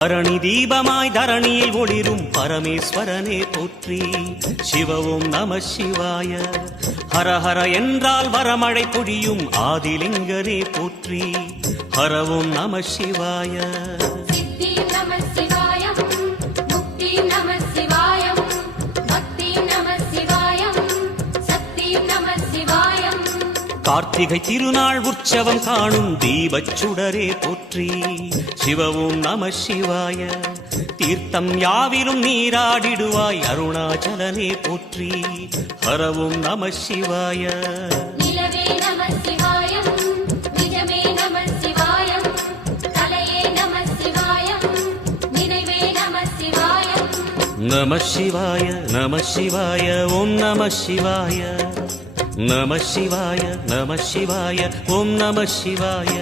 தரணி தீபமாய் தரணியில் ஒளிரும் பரமேஸ்வரனே போற்றி. சிவ ஓம் நம சிவாய. ஹரஹர என்றால் வரமழை பொழியும் ஆதிலிங்கனே போற்றி. ஹர ஓம் நம சிவாய. சித்தி நம சிவாயம், முக்தி நம சிவாயம், பக்தி நம சிவாயம், சக்தி நம சிவாயம். கார்த்திகை திருநாள் உற்சவம் காணும் தீபச் சுடரே போற்றி. சிவ ஓம் நம சிவாய. தீர்த்தம் யாவிலும் நீராடிடுவாய் அருணாச்சலனே போற்றி. ஹர ஓம் நம சிவாய. நிலவே நம சிவாயம், நிஜமே நம சிவாயம், கலையே நம சிவாயம், நினைவே நம சிவாயம். நம சிவாய நம சிவாய ஓம் நம சிவாய. நம சிவாய நம சிவாய ஓம் நம சிவாய.